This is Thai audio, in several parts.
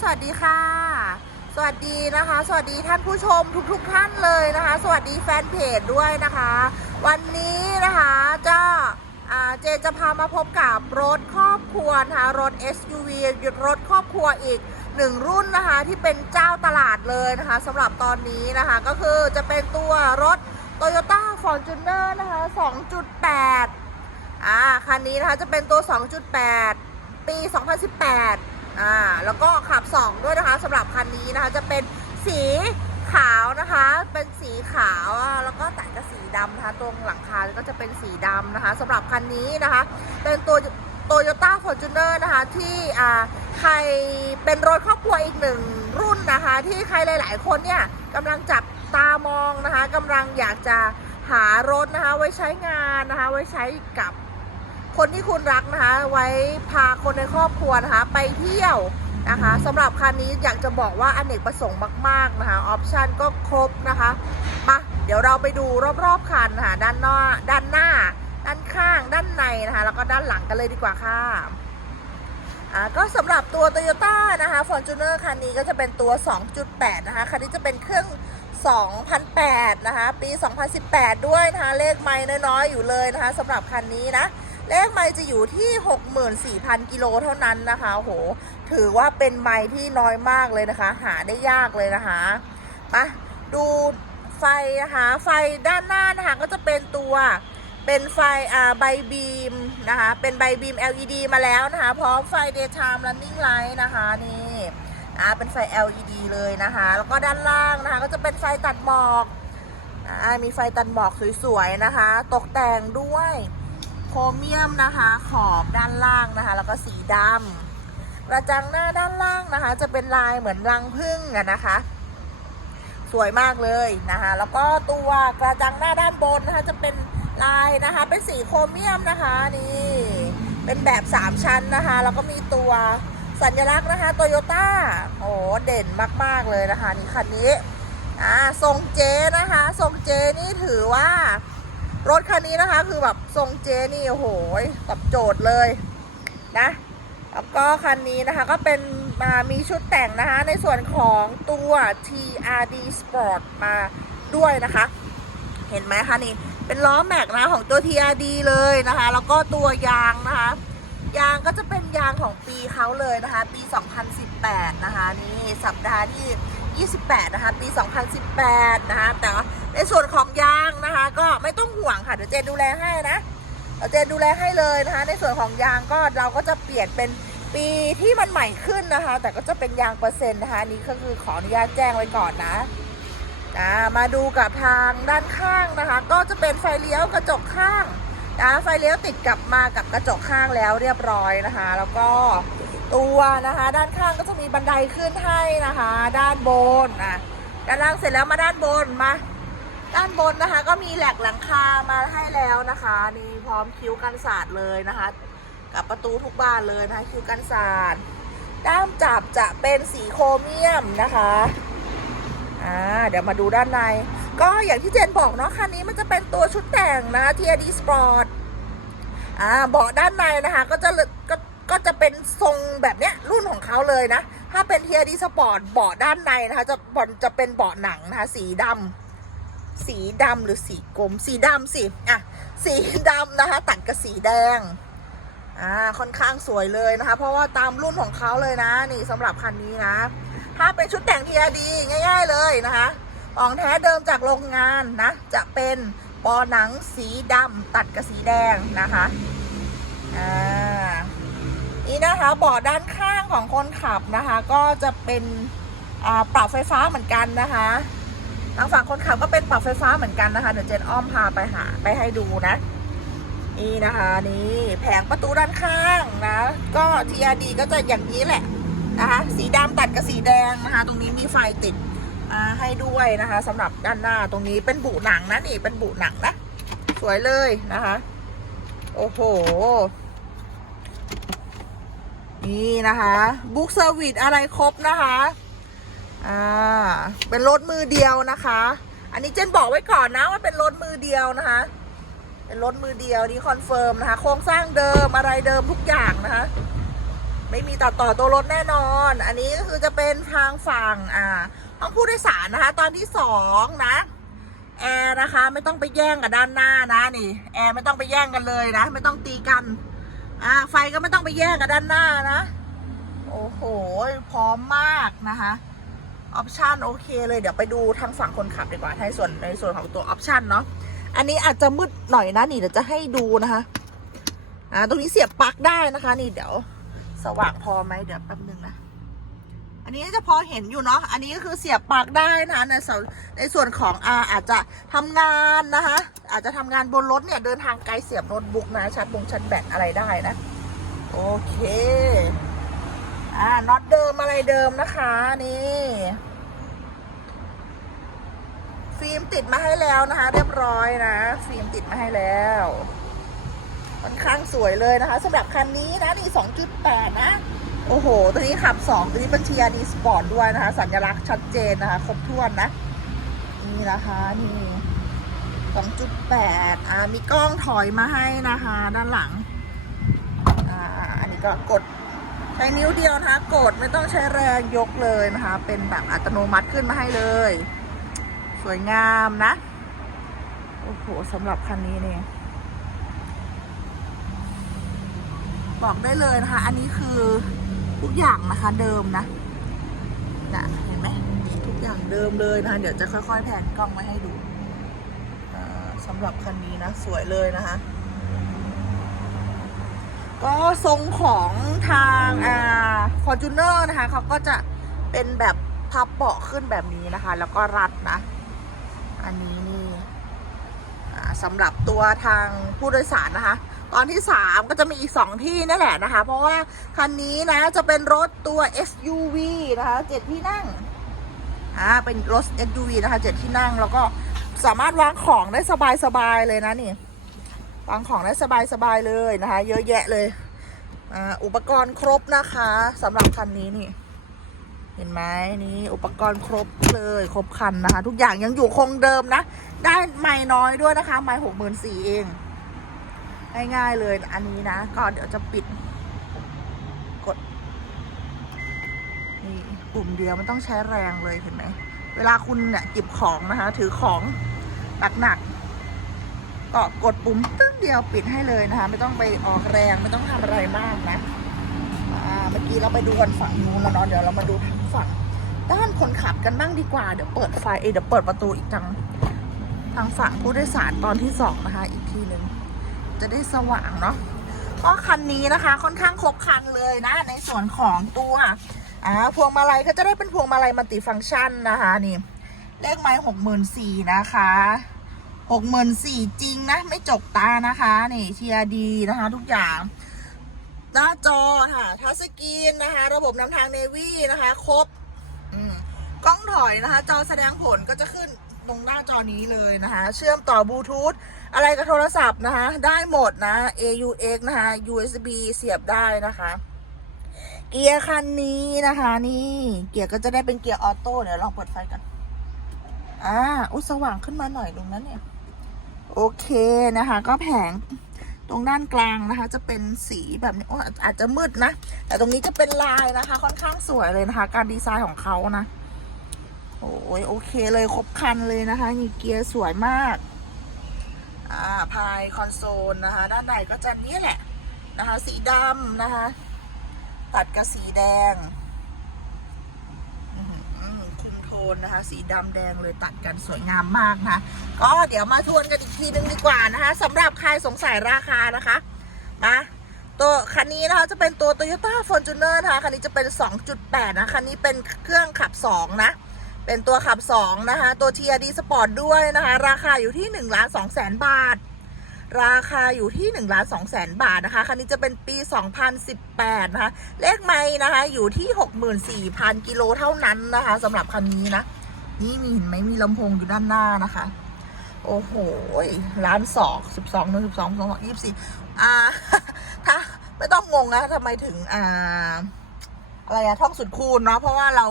สวัสดีค่ะ สวัสดีนะคะ สวัสดีท่านผู้ชมทุกๆทท่านเลยนะคะ สวัสดีแฟนเพจด้วยนะคะ วันนี้นะคะจะเจนจะพามาพบกับรถครอบครัวนะคะรถ SUV รถครอบครัวอีกหนึ่งรุ่นนะคะที่เป็นเจ้าตลาดเลยนะคะสำหรับตอนนี้นะคะก็คือจะเป็นตัวรถ Toyota Fortuner นะคะ 2.8 อ่า คันนี้นะคะจะเป็นตัว 2.8 ปี 2018 อ่าแล้วก็ขับ 2 ด้วยนะคะสำหรับคันนี้นะคะจะเป็นสีขาวนะคะ เป็นสีขาวแล้วก็แตัดกับสีดำนะคะ ตรงหลังคาก็จะเป็นสีดำนะคะสำหรับคันนี้นะคะ เป็นตัว Toyota Fortuner นะคะที่อ่าใครเป็นรถครอบครัวอีกหนึ่งรุ่นนะคะ ที่ใครหลาย ๆ คนเนี่ยกำลังจับตามองนะคะกำลังอยากจะหารถนะคะไว้ใช้งานนะคะไว้ใช้กับ คนที่คุณรักนะคะ ไว้พาคนในครอบครัวนะคะ ไปเที่ยวนะคะสำหรับคันนี้อยากจะบอกว่าอนเนกประสงค์มาก ๆ นะคะออปชันก็ครบนะคะมาเดี๋ยวเราไปดูรอบๆคันนะคะด้านหน้าด้านหน้า ด้านข้างด้านในนะคะ แล้วก็ด้านหลังกันเลยดีกว่าค่ะอ่าก็สำหรับตัว Toyota นะคะ Fortuner คันนี้ก็จะเป็นตัว 2.8 นะคะ คันนี้จะเป็นเครื่อง 2008 นะคะ ปี 2018 ด้วยนะคะ เลขไม่น้อยๆ อยู่เลยนะคะสำหรับคันนี้นะ เลขไมล์จะอยู่ที่ 64,000 กิโลเท่านั้นนะคะโหถือว่าเป็นไมล์ที่น้อยมากเลยนะคะ หาได้ยากเลยนะคะมาดูไฟนะคะ ไฟด้านหน้านะคะก็จะเป็นตัวเป็นไฟอ่าใบบีมนะคะ เป็นใบบีม LED มาแล้วนะคะ พร้อมไฟ daytime running light นะคะนี่อ่าเป็นไฟ LED เลยนะคะ แล้วก็ด้านล่างนะคะ ก็จะเป็นไฟตัดหมอกอ่ามีไฟตัดหมอกสวยๆนะคะ ตกแต่งด้วย โครเมียมนะคะ ขอบด้านล่างนะคะ แล้วก็สีดำกระจังหน้าด้านล่างนะคะ จะเป็นลายเหมือนรังผึ้งอะนะคะ สวยมากเลยนะคะ แล้วก็ตัวกระจังหน้าด้านบนนะคะ จะเป็นลายนะคะ เป็นสีโครเมียมนะคะนี่เป็นแบบ3ชั้นนะคะ แล้วก็มีตัวสัญลักษณ์นะคะโตโยต้าโอ้เด่นมาก ๆ เลยนะคะ นี่คันนี้อ่าทรงเจนะคะ ทรงเจนี่ถือว่า รถคันนี้นะคะ คือแบบทรงเจนี่โอ้โหตอบโจทย์เลยนะแล้วก็คันนี้นะคะก็เป็นมามีชุดแต่งนะคะ ในส่วนของตัว TRD Sport มาด้วยนะคะ เห็นไหมคะนี่เป็นล้อแม็กนะของตัว TRD เลยนะคะ แล้วก็ตัวยางนะคะ ยางก็จะเป็นยางของปีเขาเลยนะคะ ปี 2018 นะคะ นี่สัปดาห์ที่ 28 นะคะ ปี 2018 นะคะ แต่ว่า ในส่วนของยางนะคะ ก็ไม่ต้องห่วงค่ะเดี๋ยวเจนดูแลให้นะเจนดูแลให้เลยนะคะ ในส่วนของยางก็เราก็จะเปลี่ยนเป็นปีที่มันใหม่ขึ้นนะคะ แต่ก็จะเป็นยางเปอร์เซ็นต์นะคะนี้ก็คือขออนุญาตแจ้งไว้ก่อนนะอ่ามาดูกับทางด้านข้างนะคะ ก็จะเป็นไฟเลี้ยวกระจกข้างนะไฟเลี้ยวติดกลับมากับกระจกข้างแล้วเรียบร้อยนะคะ แล้วก็ตัวนะคะ ด้านข้างก็จะมีบันไดขึ้นให้นะคะ ด้านบนอะด้านล่างเสร็จแล้วมาด้านบนมา ด้านบนนะคะ ก็มีแหลกหลังคามาให้แล้วนะคะนี่พร้อมคิ้วกันศาสตร์เลยนะคะ กับประตูทุกบานเลยนะคะคิ้วกันศาสตร์ด้ามจับจะเป็นสีโครเมียมนะคะอ่าเดี๋ยวมาดูด้านใน ก็อย่างที่เจนบอกเนาะคันนี้มันจะเป็นตัวชุดแต่งนะคะ TRD Sport อ่าเบาะด้านในนะคะ ก็จะก็ก็จะเป็นทรงแบบเนี้ยรุ่นของเขาเลยนะ ถ้าเป็น TRD Sport เบาะด้านในนะคะ จะบอนจะเป็นเบาะหนังนะคะ สีดำ สีดำหรือสีกรมสีดำสิ อะ สีดำนะคะ ตัดกับสีแดง อ่า ค่อนข้างสวยเลยนะคะ เพราะว่าตามรุ่นของเขาเลยนะ นี่สำหรับคันนี้นะ ถ้าเป็นชุดแต่ง TRD ง่าย ๆเลยนะคะของแท้เดิมจากโรงงานนะ จะเป็นปอหนังสีดำตัดกับสีแดงนะคะ อ่า นี่นะคะเบาะด้านข้างของคนขับนะคะ ก็จะเป็นอ่าปรับไฟฟ้าเหมือนกันนะคะ ทางฝั่งคนขับก็เป็นปรับไฟฟ้าเหมือนกันนะคะ เดี๋ยวเจนอ้อมพาไปหาไปให้ดูนะ นี่นะคะนี่แผงประตูด้านข้างนะ ก็ TRD ก็จะอย่างนี้แหละนะคะสีดำตัดกับสีแดงนะคะ ตรงนี้มีไฟติดมาให้ด้วยนะคะสำหรับด้านหน้าตรงนี้เป็นบุหนังนะนี่เป็นบุหนังนะ สวยเลยนะคะ โอ้โหนี่นะคะ บุ๊กเซอร์วิสอะไรครบนะคะ อ่า เป็นรถมือเดียวนะคะ อันนี้เจนบอกไว้ก่อนนะว่าเป็นรถมือเดียวนะคะ เป็นรถมือเดียวนี่คอนเฟิร์มนะคะ โครงสร้างเดิมอะไรเดิมทุกอย่างนะคะ ไม่มีตัดต่อตัวรถแน่นอน อันนี้ก็คือจะเป็นทางฝั่งอ่าห้องผู้โดยสารนะคะ ตอนที่สองนะแอร์นะคะ ไม่ต้องไปแย่งกับด้านหน้านะนี่ แอร์ไม่ต้องไปแย่งกันเลยนะ ไม่ต้องตีกัน อ่า ไฟก็ไม่ต้องไปแย่งกับด้านหน้านะ โอ้โห พร้อมมากนะคะ ออปชันโอเคเลยเดี๋ยวไปดูทางฝั่งคนขับดีกว่าในส่วนในส่วนของตัวออปชันเนาะอันนี้อาจจะมืดหน่อยนะนี่เดี๋ยวจะให้ดูนะคะอ่าตรงนี้เสียบปลั๊กได้นะคะ นี่เดี๋ยวสว่างพอไหมเดี๋ยวแป๊บนึงนะอันนี้จะพอเห็นอยู่เนาะอันนี้ก็คือเสียบปลั๊กได้นะคะในส่วนในส่วนของอาอาจจะทำงานนะคะ อาจจะทำงานบนรถเนี่ยเดินทางไกลเสียบโน้ตบุ๊กนะชาร์จบงชาร์จแบตอะไรได้นะ โอเค อ่าน็อตเดิมอะไรเดิมนะคะนี่ฟิล์มติดมาให้แล้วนะคะ เรียบร้อยนะ ฟิล์มติดมาให้แล้วค่อนข้างสวยเลยนะคะสำหรับคันนี้นะนี่2.8 นะ โอ้โห ตัวนี้ขับ 2 ตัวนี้เป็น TRD Sport ด้วยนะคะ สัญลักษณ์ชัดเจนนะคะ ครบถ้วนนะ นี่นะคะนี่2.8 อ่ามีกล้องถอยมาให้นะคะ ด้านหลัง อ่า อันนี้ก็กด ใช้นิ้วเดียวนะคะกดไม่ต้องใช้แรงยกเลยนะคะ เป็นแบบอัตโนมัติขึ้นมาให้เลย สวยงามนะ โอ้โหสำหรับคันนี้เนี่ยบอกได้เลยนะคะ อันนี้คือทุกอย่างนะคะเดิมนะนะเห็นไหมทุกอย่างเดิมเลยนะคะ เดี๋ยวจะค่อยๆแผนกล้องมาให้ดูสำหรับคันนี้นะ สวยเลยนะคะ ก็ทรงของทางอ่าฟอร์จูเนอร์นะคะเขาก็จะเป็นแบบพับเบาะขึ้นแบบนี้นะคะ แล้วก็รัดนะ อันนี้นี่สำหรับตัวทางผู้โดยสารนะคะ ตอนที่ 3 ก็จะมีอีก 2 ที่นั่นแหละนะคะ เพราะว่า คันนี้นะจะเป็นรถตัว SUV นะคะเจ็ดที่นั่งอ่าเป็นรถ SUV นะคะเจ็ดที่นั่งแล้วก็สามารถวางของได้สบายๆเลยนะนี่ วางของได้สบายๆเลยนะคะ เยอะแยะเลยอุปกรณ์ครบนะคะสำหรับคันนี้นี่ เห็นไหมนี่อุปกรณ์ครบเลยครบคันนะคะ ทุกอย่างยังอยู่คงเดิมนะ ได้ไม่น้อยด้วยนะคะ ไม่หกหมื่นสี่เองง่ายๆเลยอันนี้นะ ก็เดี๋ยวจะปิด กด นี่ปุ่มเดียวไม่ต้องใช้แรงเลยเห็นไหม เวลาคุณเนี่ยจิบของนะคะ ถือของหนักๆ ก็กดปุ่มตึ้งเดียวปิดให้เลยนะคะ ไม่ต้องไปออกแรงไม่ต้องทำอะไรมากนะเมื่อกี้เราไปดูกันฝั่งนู้นแล้วเนาะเดี๋ยวเรามาดูทางฝั่งด้านคนขับกันบ้างดีกว่า เดี๋ยวเปิดไฟเอเดี๋ยวเปิดประตูอีกทางทางฝั่งผู้โดยสารตอนที่สองนะคะ อีกทีหนึ่งจะได้สว่างเนาะก็คันนี้นะคะ ค่อนข้างครบคันเลยนะ ในส่วนของตัวอ่าพวงมาลัยก็จะได้เป็นพวงมาลัยมัลติฟังก์ชันนะคะนี่เลขไม้หกหมื่นสี่นะคะ หกหมื่นสี่จริงนะ ไม่จกตานะคะนี่เทียดีนะคะ ทุกอย่าง หน้าจอค่ะทัชสกรีนนะคะ ระบบนำทางเนวี่นะคะ ครบกล้องถอยนะคะ จอแสดงผลก็จะขึ้นตรงหน้าจอนี้เลยนะคะ เชื่อมต่อบลูทูธอะไรกับโทรศัพท์นะคะ ได้หมดนะ AUX นะคะ USB เสียบได้นะคะ เกียร์คันนี้นะคะ นี่ เกียร์ก็จะได้เป็นเกียร์ออโต้เดี๋ยวลองเปิดไฟกันอ่าอุ้สว่างขึ้นมาหน่อยตรงนั้นเนี่ย โอเคนะคะ ก็แผงตรงด้านกลางนะคะ จะเป็นสีแบบนี้โอ้อาจจะมืดนะ แต่ตรงนี้จะเป็นลายนะคะ ค่อนข้างสวยเลยนะคะ การดีไซน์ของเขานะ โอ้ยโอเคเลยครบคันเลยนะคะนี่เกียร์สวยมากอ่าพายคอนโซลนะคะ ด้านในก็จะนี้แหละนะคะ สีดำนะคะ ตัดกับสีแดงอื้อหือคุมโท นนะคะ สีดำแดงเลยตัดกันสวยงามมากนะก็เดี๋ยวมาทวนกันอีกทีนึงดีกว่านะคะสำหรับใครสงสัยราคานะคะมาตัวคันนี้นะคะจะเป็นตัว Toyota Fortuner นะคะคันนี้จะเป็น 2.8 นะคันนี้เป็นเครื่องขับ 2 นะ เป็นตัวขับ 2 นะคะ ตัว TRD Sport ด้วยนะคะ ราคาอยู่ที่1ล้าน2แสนบาท ราคาอยู่ที่1ล้าน2แสนบาทนะคะ คันนี้จะเป็นปี 2018 นะคะ เลขไม่นะคะอยู่ที่ 64,000 กิโลเท่านั้นนะคะสำหรับคันนี้นะ นี่มีเห็นไหมมีลำโพงอยู่ด้านหน้านะคะ โอ้โหล้านสองสิบสองหนึ่งสิบสองสองยี่สิบสี่อ่าถ้าไม่ต้องงงนะทำไมถึงอ่าอะไรอะท่องสุดคูณเนาะเพราะว่าเรา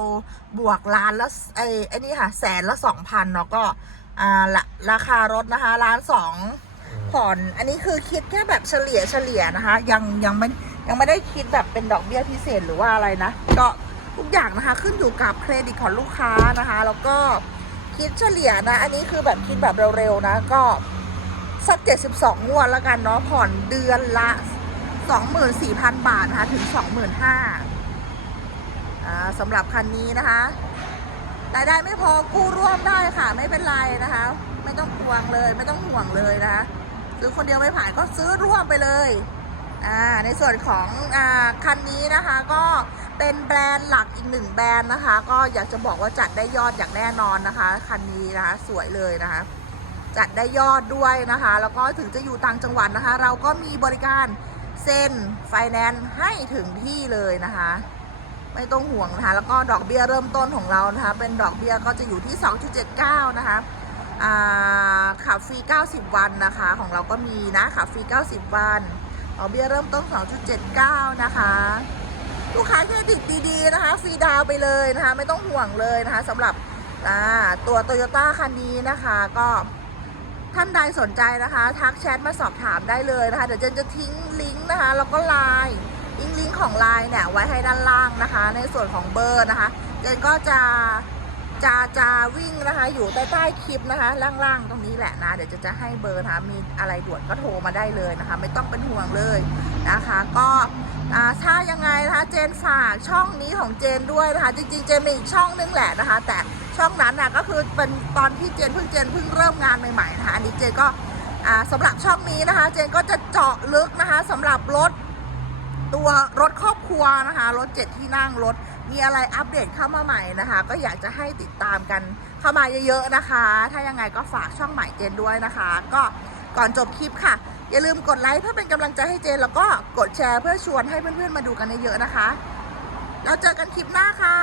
บวกล้านและไอ้ไอ้นี่ค่ะแสนละสองพันเนาะก็อ่าละราคารถนะคะล้านสอง ผ่อน อันนี้คือคิดแค่แบบเฉลี่ยเฉลี่ยนะคะ ยังยังไม่ยังไม่ได้คิดแบบเป็นดอกเบี้ยพิเศษหรือว่าอะไรนะ ก็ทุกอย่างนะคะขึ้นอยู่กับเครดิตของลูกค้านะคะ แล้วก็คิดเฉลี่ยนะ อันนี้คือแบบคิดแบบเร็วๆนะก็สัก72งวดแล้วกันเนาะผ่อนเดือนละ24,000บาทนะคะถึง25,000อ่นห้าสำหรับคันนี้นะคะรายได้ไม่พอกู้ร่วมได้ค่ะ ไม่เป็นไรนะคะ ไม่ต้องห่วงเลย ไม่ต้องห่วงเลยนะคะ ซื้อคนเดียวไม่ผ่านก็ซื้อร่วมไปเลยอ่าในส่วนของอ่าคันนี้นะคะก็เป็นแบรนด์หลักอีกหนึ่งแบรนด์นะคะ ก็อยากจะบอกว่าจัดได้ยอดอย่างแน่นอนนะคะคันนี้นะคะสวยเลยนะคะจัดได้ยอดด้วยนะคะ แล้วก็ถึงจะอยู่ต่างจังหวัดนะคะ เราก็มีบริการเซ็นไฟแนนซ์ให้ถึงที่เลยนะคะ ไม่ต้องห่วงนะคะ แล้วก็ดอกเบี้ยเริ่มต้นของเรานะคะ เป็นดอกเบี้ยก็จะอยู่ที่ 2.79 นะคะ อ่าขับฟรี 90 วันนะคะ ของเราก็มีนะขับฟรี 90 วันดอกเบี้ยเริ่มต้น 2.79 นะคะ ลูกค้าเครดิตดีๆนะคะ ฟรีดาวไปเลยนะคะ ไม่ต้องห่วงเลยนะคะสำหรับตัวโตโยต้าคันนี้นะคะ ก็ท่านใดสนใจนะคะ ทักแชทมาสอบถามได้เลยนะคะ เดี๋ยวเจนจะทิ้งลิงก์นะคะ แล้วก็ไลน์ลิงก์ลิงก์ของไลน์เนี่ยไว้ให้ด้านล่างนะคะ ในส่วนของเบอร์นะคะ เจนก็จะ จะจะวิ่งนะคะ อยู่ใต้ใต้คลิปนะคะ ล่างๆ ตรงนี้แหละนะ เดี๋ยวจะจะให้เบอร์นะคะมีอะไรด่วนก็โทรมาได้เลยนะคะ ไม่ต้องเป็นห่วงเลยนะคะ ก็ถ้ายังไงนะคะ เจนฝากช่องนี้ของเจนด้วยนะคะ จริงๆ เจนมีอีกช่องนึงแหละนะคะ แต่ช่องนั้นนะก็คือเป็นตอนที่เจนเพิ่งเจนเพิ่งเริ่มงานใหม่ๆนะคะอันนี้เจนก็อ่าสำหรับช่องนี้นะคะ เจนก็จะเจาะลึกนะคะสำหรับรถตัวรถครอบครัวนะคะ รถเจ็ดที่นั่งรถ มีอะไรอัปเดตเข้ามาใหม่นะคะ ก็อยากจะให้ติดตามกันเข้ามาเยอะๆนะคะ ถ้ายังไงก็ฝากช่องใหม่เจนด้วยนะคะ ก็ก่อนจบคลิปค่ะ อย่าลืมกดไลค์เพื่อเป็นกำลังใจให้เจน แล้วก็กดแชร์เพื่อชวนให้เพื่อนๆมาดูกันเยอะๆนะคะ แล้วเจอกันคลิปหน้าค่ะ